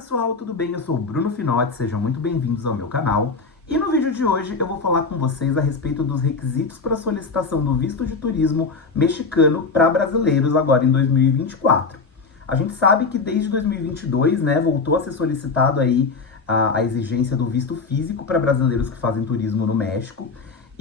pessoal, tudo bem? Eu sou o Bruno Finotti, sejam muito bem-vindos ao meu canal. E no vídeo de hoje eu vou falar com vocês a respeito dos requisitos para solicitação do visto de turismo mexicano para brasileiros agora em 2024. A gente sabe que desde 2022, né, voltou a ser solicitado aí a exigência do visto físico para brasileiros que fazem turismo no México.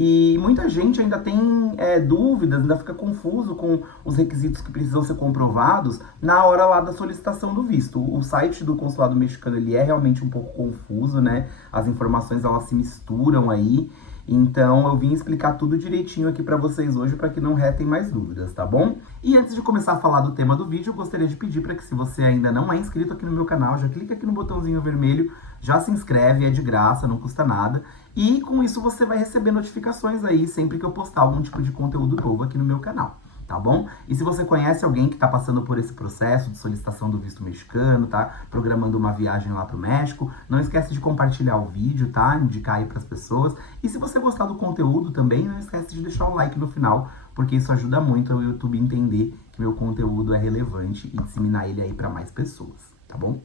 E muita gente ainda tem dúvidas, ainda fica confuso com os requisitos que precisam ser comprovados na hora lá da solicitação do visto. O site do consulado mexicano, ele é realmente um pouco confuso, né? As informações, elas se misturam aí. Então, eu vim explicar tudo direitinho aqui pra vocês hoje, para que não restem mais dúvidas, tá bom? E antes de começar a falar do tema do vídeo, eu gostaria de pedir para que, se você ainda não é inscrito aqui no meu canal, já clica aqui no botãozinho vermelho, já se inscreve, é de graça, não custa nada. E com isso você vai receber notificações aí sempre que eu postar algum tipo de conteúdo novo aqui no meu canal, tá bom? E se você conhece alguém que está passando por esse processo de solicitação do visto mexicano, tá programando uma viagem lá pro México, não esquece de compartilhar o vídeo, tá? Indicar aí pras pessoas. E se você gostar do conteúdo também, não esquece de deixar o like no final, porque isso ajuda muito o YouTube entender que meu conteúdo é relevante e disseminar ele aí para mais pessoas, tá bom?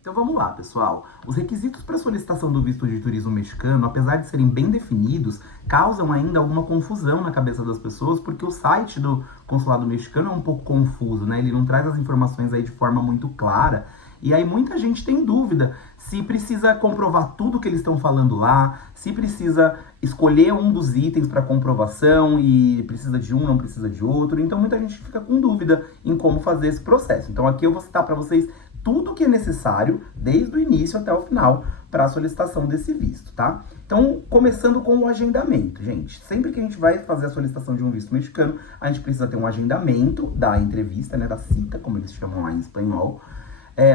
Então vamos lá, pessoal. Os requisitos para solicitação do visto de turismo mexicano, apesar de serem bem definidos, causam ainda alguma confusão na cabeça das pessoas, porque o site do consulado mexicano é um pouco confuso, né? Ele não traz as informações aí de forma muito clara. E aí muita gente tem dúvida se precisa comprovar tudo que eles estão falando lá, se precisa escolher um dos itens para comprovação e precisa de um, não precisa de outro. Então muita gente fica com dúvida em como fazer esse processo. Então aqui eu vou citar para vocês tudo que é necessário, desde o início até o final, para a solicitação desse visto, tá? Então, começando com o agendamento, gente. Sempre que a gente vai fazer a solicitação de um visto mexicano, a gente precisa ter um agendamento da entrevista, né, da cita, como eles chamam lá em espanhol,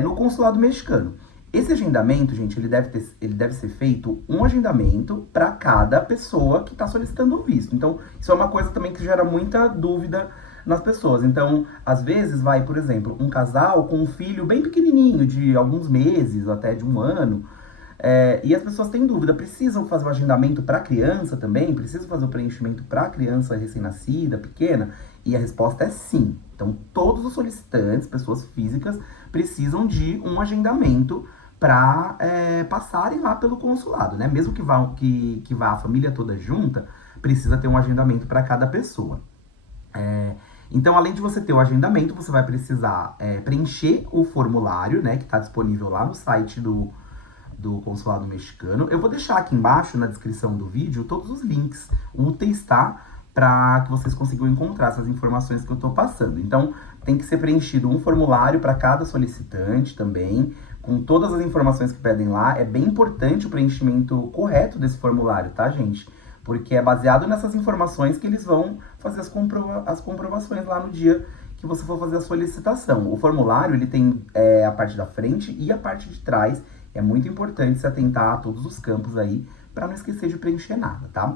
no consulado mexicano. Esse agendamento, gente, ele deve ser feito um agendamento para cada pessoa que está solicitando o visto. Então, isso é uma coisa também que gera muita dúvida nas pessoas. Então, às vezes vai, por exemplo, um casal com um filho bem pequenininho, de alguns meses, até de um ano, e as pessoas têm dúvida, precisam fazer o agendamento para a criança também? Precisam fazer o preenchimento para a criança recém-nascida, pequena? E a resposta é sim. Então, todos os solicitantes, pessoas físicas, precisam de um agendamento para passarem lá pelo consulado, né? Mesmo que vá a família toda junta, precisa ter um agendamento para cada pessoa. Então, além de você ter o agendamento, você vai precisar preencher o formulário, né, que está disponível lá no site do consulado mexicano. Eu vou deixar aqui embaixo, na descrição do vídeo, todos os links úteis, tá? Para que vocês consigam encontrar essas informações que eu estou passando. Então, tem que ser preenchido um formulário para cada solicitante também, com todas as informações que pedem lá. É bem importante o preenchimento correto desse formulário, tá, gente? Porque é baseado nessas informações que eles vão fazer as comprovações lá no dia que você for fazer a solicitação. O formulário, ele tem a parte da frente e a parte de trás. É muito importante se atentar a todos os campos aí, para não esquecer de preencher nada, tá?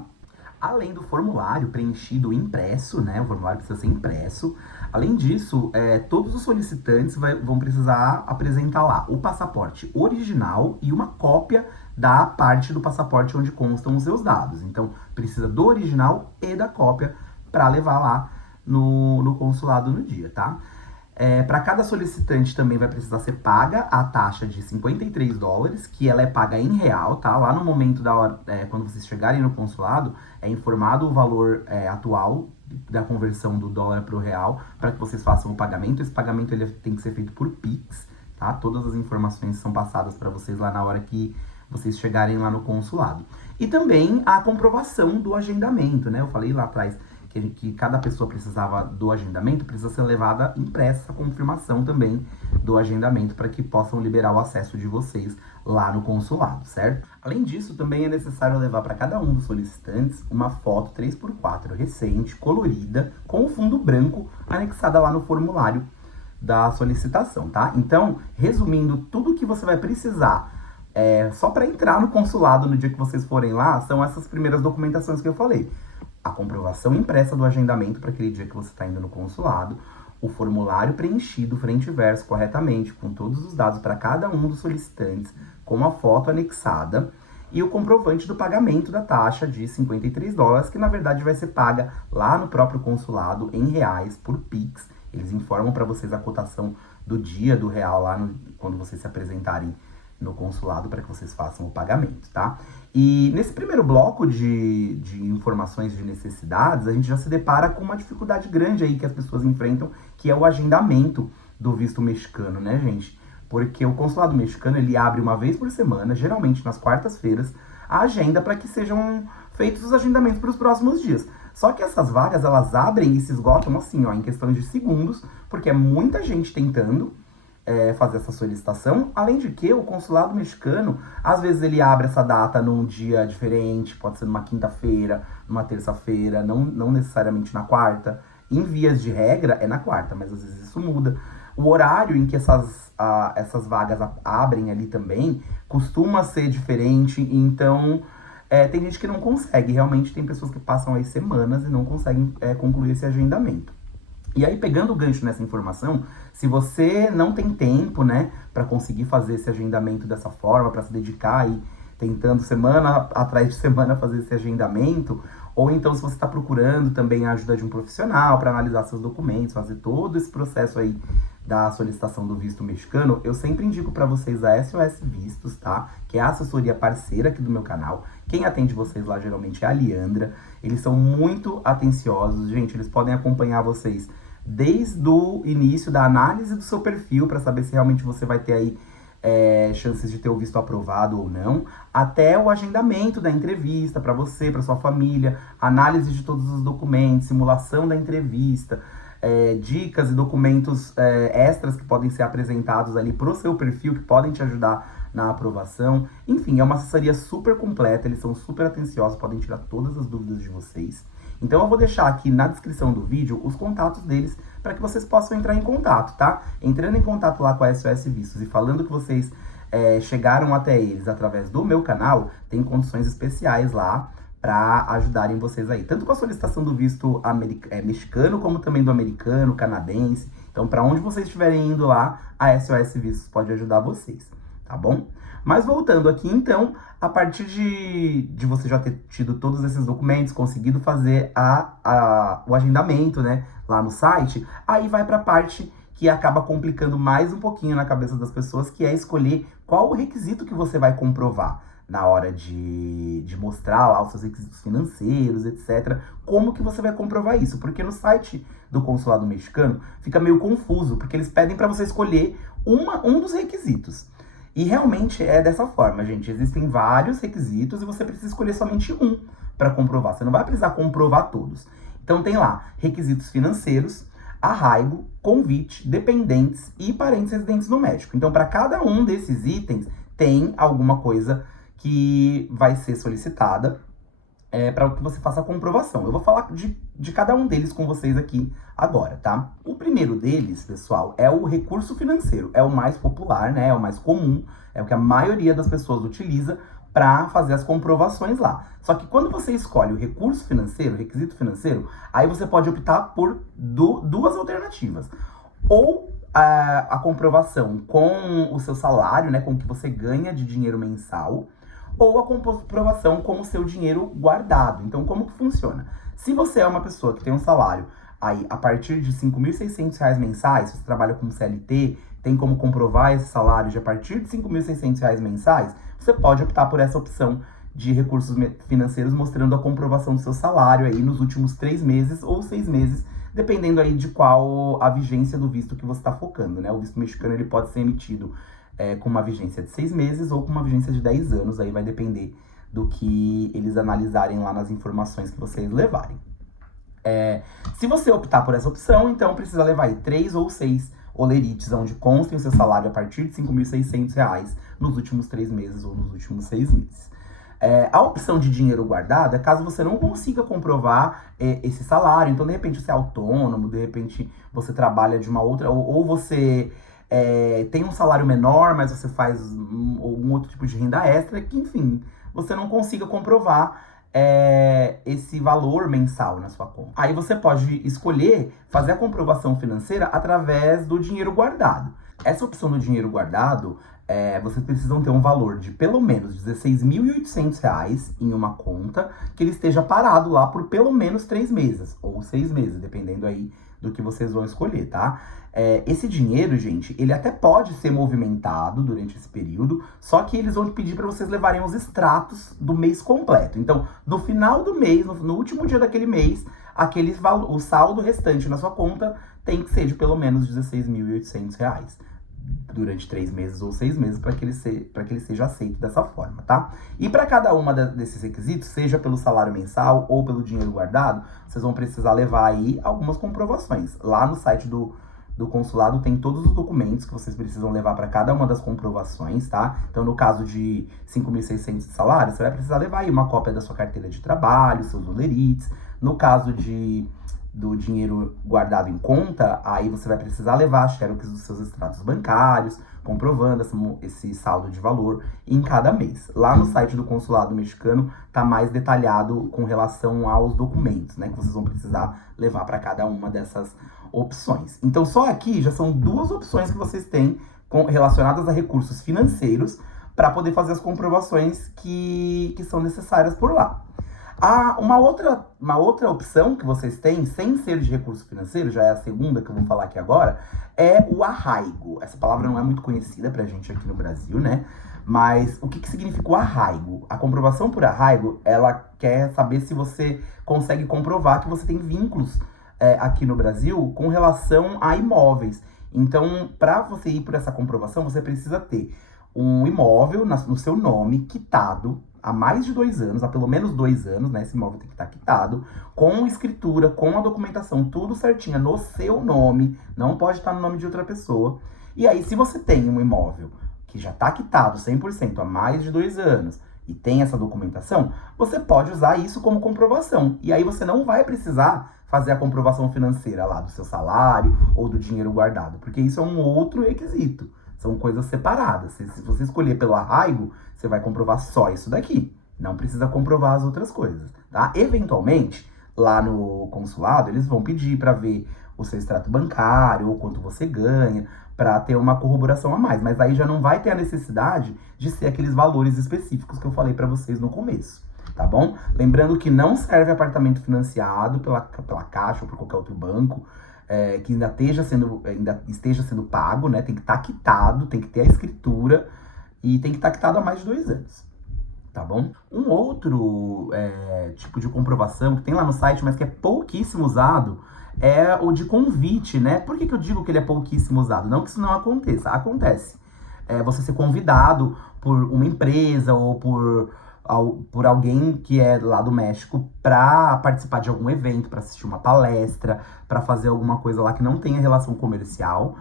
Além do formulário preenchido impresso, né? O formulário precisa ser impresso. Além disso, todos os solicitantes vão precisar apresentar lá o passaporte original e uma cópia da parte do passaporte onde constam os seus dados. Então, precisa do original e da cópia para levar lá no consulado no dia, tá? Para cada solicitante também vai precisar ser paga a taxa de $53, que ela é paga em real, tá? Lá no momento da hora, quando vocês chegarem no consulado, é informado o valor atual da conversão do dólar para o real, para que vocês façam o pagamento. Esse pagamento ele tem que ser feito por Pix, tá? Todas as informações são passadas para vocês lá na hora que vocês chegarem lá no consulado. E também a comprovação do agendamento, né? Eu falei lá atrás que cada pessoa precisava do agendamento, precisa ser levada impressa a confirmação também do agendamento, para que possam liberar o acesso de vocês lá no consulado, certo? Além disso, também é necessário levar para cada um dos solicitantes uma foto 3x4 recente, colorida, com o fundo branco, anexada lá no formulário da solicitação, tá? Então, resumindo, tudo que você vai precisar só para entrar no consulado no dia que vocês forem lá, são essas primeiras documentações que eu falei. A comprovação impressa do agendamento para aquele dia que você está indo no consulado, o formulário preenchido frente e verso corretamente, com todos os dados para cada um dos solicitantes, com a foto anexada, e o comprovante do pagamento da taxa de $53, que na verdade vai ser paga lá no próprio consulado em reais por Pix. Eles informam para vocês a cotação do dia do real lá quando vocês se apresentarem no consulado para que vocês façam o pagamento, tá? E nesse primeiro bloco de informações de necessidades, a gente já se depara com uma dificuldade grande aí que as pessoas enfrentam, que é o agendamento do visto mexicano, né, gente? Porque o consulado mexicano, ele abre uma vez por semana, geralmente nas quartas-feiras, a agenda para que sejam feitos os agendamentos para os próximos dias. Só que essas vagas, elas abrem e se esgotam assim, ó, em questão de segundos, porque é muita gente tentando fazer essa solicitação. Além de que o consulado mexicano, às vezes ele abre essa data num dia diferente, pode ser numa quinta-feira, numa terça-feira, não necessariamente na quarta. Em vias de regra é na quarta, mas às vezes isso muda. O horário em que essas vagas abrem ali também costuma ser diferente, então tem gente que não consegue. Realmente tem pessoas que passam aí semanas e não conseguem concluir esse agendamento. E aí, pegando o gancho nessa informação, se você não tem tempo, né, para conseguir fazer esse agendamento dessa forma, para se dedicar aí, tentando semana atrás de semana fazer esse agendamento, ou então se você está procurando também a ajuda de um profissional para analisar seus documentos, fazer todo esse processo aí da solicitação do visto mexicano, eu sempre indico para vocês a SOS Vistos, tá? Que é a assessoria parceira aqui do meu canal. Quem atende vocês lá geralmente é a Liandra. Eles são muito atenciosos, gente, eles podem acompanhar vocês desde o início da análise do seu perfil, para saber se realmente você vai ter aí chances de ter o visto aprovado ou não, até o agendamento da entrevista para você, para sua família, análise de todos os documentos, simulação da entrevista, dicas e documentos extras que podem ser apresentados ali pro seu perfil, que podem te ajudar na aprovação. Enfim, é uma assessoria super completa, eles são super atenciosos, podem tirar todas as dúvidas de vocês. Então eu vou deixar aqui na descrição do vídeo os contatos deles para que vocês possam entrar em contato, tá? Entrando em contato lá com a SOS Vistos e falando que vocês chegaram até eles através do meu canal, tem condições especiais lá para ajudarem vocês aí. Tanto com a solicitação do visto mexicano, como também do americano, canadense. Então, para onde vocês estiverem indo lá, a SOS Vistos pode ajudar vocês, tá bom? Mas voltando aqui, então, a partir de você já ter tido todos esses documentos, conseguido fazer o agendamento, né, lá no site, aí vai para a parte que acaba complicando mais um pouquinho na cabeça das pessoas, que é escolher qual o requisito que você vai comprovar na hora de mostrar lá os seus requisitos financeiros, etc. Como que você vai comprovar isso? Porque no site do consulado mexicano fica meio confuso, porque eles pedem para você escolher um dos requisitos. E realmente é dessa forma, gente. Existem vários requisitos e você precisa escolher somente um para comprovar. Você não vai precisar comprovar todos. Então tem lá requisitos financeiros, arraigo, convite, dependentes e parentes residentes no México. Então, para cada um desses itens, tem alguma coisa que vai ser solicitada para que você faça a comprovação. Eu vou falar de cada um deles com vocês aqui agora, tá? O primeiro deles, pessoal, é o recurso financeiro. É o mais popular, né? É o mais comum, é o que a maioria das pessoas utiliza para fazer as comprovações lá. Só que quando você escolhe o recurso financeiro, o requisito financeiro, aí você pode optar por duas alternativas. Ou a comprovação com o seu salário, né? Com o que você ganha de dinheiro mensal, ou a comprovação com o seu dinheiro guardado. Então, como que funciona? Se você é uma pessoa que tem um salário aí a partir de R$ 5.600 mensais, se você trabalha como CLT, tem como comprovar esse salário de a partir de R$ 5.600 mensais, você pode optar por essa opção de recursos financeiros mostrando a comprovação do seu salário aí nos últimos 3 meses ou 6 meses, dependendo aí de qual a vigência do visto que você está focando, né? O visto mexicano, ele pode ser emitido com uma vigência de 6 meses ou com uma vigência de 10 anos, aí vai depender do que eles analisarem lá nas informações que vocês levarem. Se você optar por essa opção, então precisa levar aí 3 ou 6 olerites, onde constem o seu salário a partir de R$ 5.600 nos últimos 3 meses ou nos últimos 6 meses. A opção de dinheiro guardado é caso você não consiga comprovar esse salário. Então, de repente, você é autônomo, de repente, você trabalha de uma outra... Ou você tem um salário menor, mas você faz algum outro tipo de renda extra, que, enfim, você não consiga comprovar esse valor mensal na sua conta. Aí você pode escolher fazer a comprovação financeira através do dinheiro guardado. Essa opção do dinheiro guardado, vocês precisam ter um valor de pelo menos R$ 16.800 em uma conta que ele esteja parado lá por pelo menos 3 meses ou 6 meses, dependendo aí do que vocês vão escolher, tá? Esse dinheiro, gente, ele até pode ser movimentado durante esse período, só que eles vão pedir para vocês levarem os extratos do mês completo. Então, no final do mês, no último dia daquele mês, o saldo restante na sua conta tem que ser de pelo menos R$16.800 durante 3 meses ou 6 meses para que ele seja aceito dessa forma, tá? E para cada uma desses requisitos, seja pelo salário mensal ou pelo dinheiro guardado, vocês vão precisar levar aí algumas comprovações. Lá no site do consulado tem todos os documentos que vocês precisam levar para cada uma das comprovações, tá? Então, no caso de 5.600 de salário, você vai precisar levar aí uma cópia da sua carteira de trabalho, seus olerites. No caso do dinheiro guardado em conta, aí você vai precisar levar xerox dos seus extratos bancários, comprovando esse saldo de valor em cada mês. Lá no site do consulado mexicano tá mais detalhado com relação aos documentos, né, que vocês vão precisar levar para cada uma dessas opções. Então, só aqui já são 2 opções que vocês têm relacionadas a recursos financeiros para poder fazer as comprovações que são necessárias por lá. Uma outra opção que vocês têm, sem ser de recurso financeiro, já é a segunda que eu vou falar aqui agora, é o arraigo. Essa palavra não é muito conhecida pra gente aqui no Brasil, né? Mas o que significa o arraigo? A comprovação por arraigo, ela quer saber se você consegue comprovar que você tem vínculos aqui no Brasil com relação a imóveis. Então, para você ir por essa comprovação, você precisa ter um imóvel no seu nome, quitado, há mais de 2 anos, há pelo menos 2 anos, né? Esse imóvel tem que estar quitado, com escritura, com a documentação, tudo certinho, no seu nome, não pode estar no nome de outra pessoa. E aí, se você tem um imóvel que já está quitado 100% há mais de 2 anos, e tem essa documentação, você pode usar isso como comprovação. E aí você não vai precisar fazer a comprovação financeira lá do seu salário ou do dinheiro guardado, porque isso é um outro requisito. São coisas separadas. Se você escolher pelo arraigo, você vai comprovar só isso daqui. Não precisa comprovar as outras coisas, tá? Eventualmente, lá no consulado, eles vão pedir para ver o seu extrato bancário ou quanto você ganha, para ter uma corroboração a mais. Mas aí já não vai ter a necessidade de ser aqueles valores específicos que eu falei para vocês no começo, tá bom? Lembrando que não serve apartamento financiado pela Caixa ou por qualquer outro banco, que ainda esteja sendo pago, né? Tem que estar quitado, tem que ter a escritura e tem que estar quitado há mais de 2 anos, tá bom? Um outro tipo de comprovação que tem lá no site, mas que é pouquíssimo usado, é o de convite, né? Por que eu digo que ele é pouquíssimo usado? Não que isso não aconteça, acontece. Você ser convidado por uma empresa ou por alguém que é lá do México para participar de algum evento, para assistir uma palestra, para fazer alguma coisa lá que não tenha relação comercial,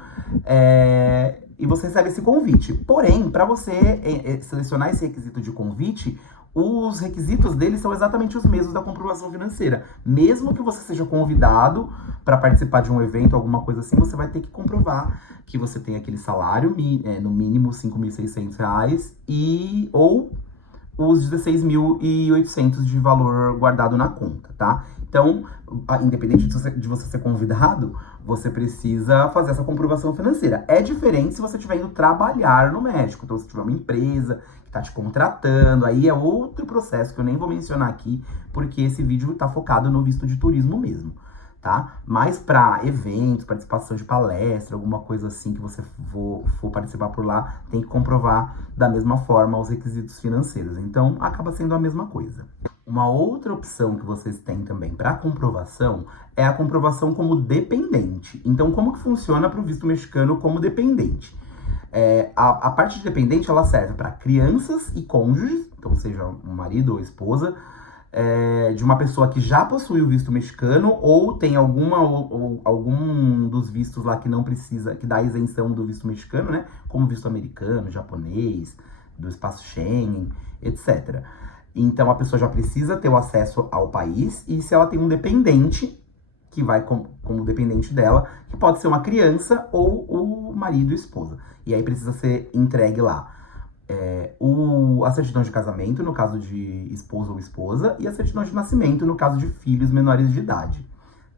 e você recebe esse convite. Porém, para você selecionar esse requisito de convite, os requisitos dele são exatamente os mesmos da comprovação financeira. Mesmo que você seja convidado para participar de um evento, alguma coisa assim, você vai ter que comprovar que você tem aquele salário, no mínimo R$5.600, ou os 16.800 de valor guardado na conta, tá? Então, independente de você ser convidado, você precisa fazer essa comprovação financeira. É diferente se você estiver indo trabalhar no México. Então, se tiver uma empresa que está te contratando, aí é outro processo que eu nem vou mencionar aqui, porque esse vídeo está focado no visto de turismo mesmo, tá? Mas para eventos, participação de palestra, alguma coisa assim que você for participar por lá, tem que comprovar da mesma forma os requisitos financeiros. Então, acaba sendo a mesma coisa. Uma outra opção que vocês têm também para comprovação é a comprovação como dependente. Então, como que funciona para o visto mexicano como dependente? A parte de dependente, ela serve para crianças e cônjuges, então seja um marido ou esposa, de uma pessoa que já possui o visto mexicano ou tem algum dos vistos lá que não precisa, que dá isenção do visto mexicano, né? Como visto americano, japonês, do espaço Schengen, etc. Então, a pessoa já precisa ter o acesso ao país, e se ela tem um dependente, que vai como dependente dela, que pode ser uma criança ou o marido e esposa. E aí precisa ser entregue lá a certidão de casamento, no caso de esposo ou esposa, e a certidão de nascimento, no caso de filhos menores de idade,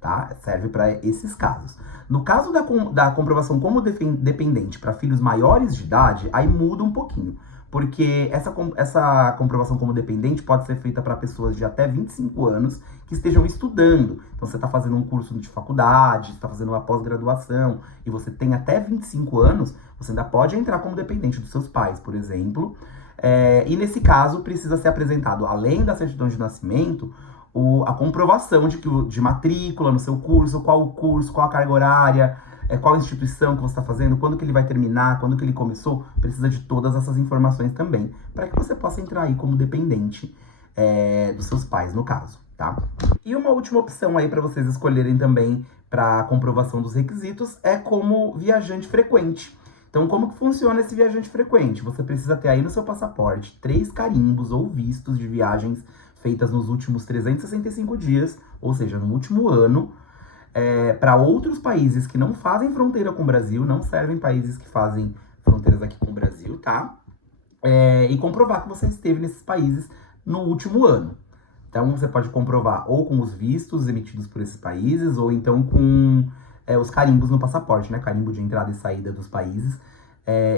tá? Serve para esses casos. No caso da comprovação como dependente para filhos maiores de idade, aí muda um pouquinho. porque essa comprovação como dependente pode ser feita para pessoas de até 25 anos que estejam estudando. Então, você está fazendo um curso de faculdade, está fazendo uma pós-graduação, e você tem até 25 anos, você ainda pode entrar como dependente dos seus pais, por exemplo. E nesse caso, precisa ser apresentado, além da certidão de nascimento, a comprovação de matrícula no seu curso, qual a carga horária, qual instituição que você está fazendo, quando que ele vai terminar, quando que ele começou, precisa de todas essas informações também, para que você possa entrar aí como dependente dos seus pais, no caso, tá? E uma última opção aí para vocês escolherem também para comprovação dos requisitos é como viajante frequente. Então, como que funciona esse viajante frequente? Você precisa ter aí no seu passaporte 3 carimbos ou vistos de viagens feitas nos últimos 365 dias, ou seja, no último ano, para outros países que não fazem fronteira com o Brasil, não servem países que fazem fronteiras aqui com o Brasil, tá? E comprovar que você esteve nesses países no último ano. Então, você pode comprovar ou com os vistos emitidos por esses países, ou então com os carimbos no passaporte, né? Carimbo de entrada e saída dos países,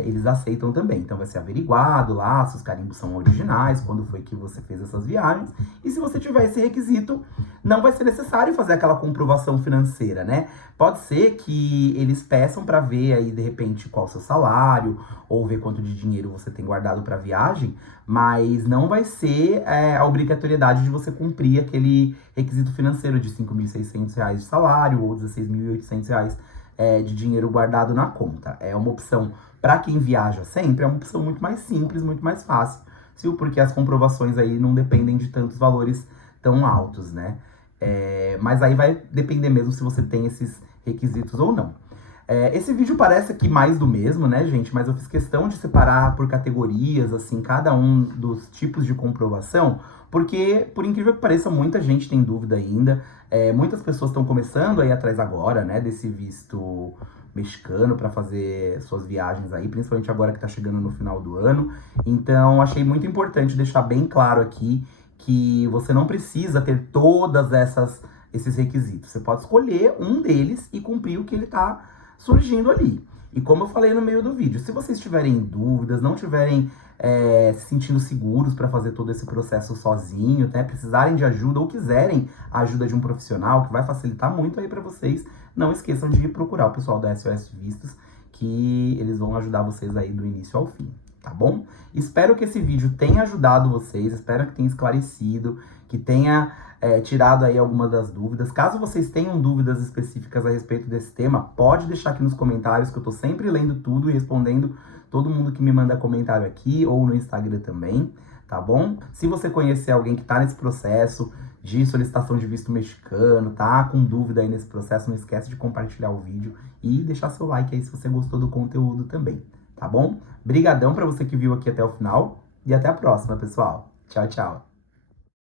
eles aceitam também. Então, vai ser averiguado lá se os carimbos são originais, quando foi que você fez essas viagens. E se você tiver esse requisito, não vai ser necessário fazer aquela comprovação financeira, né? Pode ser que eles peçam para ver aí, de repente, qual o seu salário, ou ver quanto de dinheiro você tem guardado para viagem, mas não vai ser a obrigatoriedade de você cumprir aquele requisito financeiro de R$ 5.600 de salário ou R$ 16.800 de dinheiro guardado na conta. É uma opção para quem viaja sempre, é uma opção muito mais simples, muito mais fácil, porque as comprovações aí não dependem de tantos valores tão altos, né? Mas aí vai depender mesmo se você tem esses requisitos ou não. Esse vídeo parece aqui mais do mesmo, né, gente? Mas eu fiz questão de separar por categorias, assim, cada um dos tipos de comprovação, porque, por incrível que pareça, muita gente tem dúvida ainda. Muitas pessoas estão começando aí atrás agora, né, desse visto mexicano para fazer suas viagens aí, principalmente agora que tá chegando no final do ano. Então, achei muito importante deixar bem claro aqui que você não precisa ter todas esses requisitos. Você pode escolher um deles e cumprir o que ele tá surgindo ali. E como eu falei no meio do vídeo, se vocês tiverem dúvidas, não tiverem se sentindo seguros para fazer todo esse processo sozinho, né, precisarem de ajuda ou quiserem a ajuda de um profissional, que vai facilitar muito aí para vocês, não esqueçam de procurar o pessoal da SOS Vistos, que eles vão ajudar vocês aí do início ao fim, tá bom? Espero que esse vídeo tenha ajudado vocês, espero que tenha esclarecido, que tenha tirado aí algumas das dúvidas. Caso vocês tenham dúvidas específicas a respeito desse tema, pode deixar aqui nos comentários, que eu tô sempre lendo tudo e respondendo todo mundo que me manda comentário aqui ou no Instagram também, tá bom? Se você conhecer alguém que tá nesse processo de solicitação de visto mexicano, tá com dúvida aí nesse processo, não esquece de compartilhar o vídeo e deixar seu like aí se você gostou do conteúdo também, tá bom? Brigadão pra você que viu aqui até o final e até a próxima, pessoal. Tchau, tchau.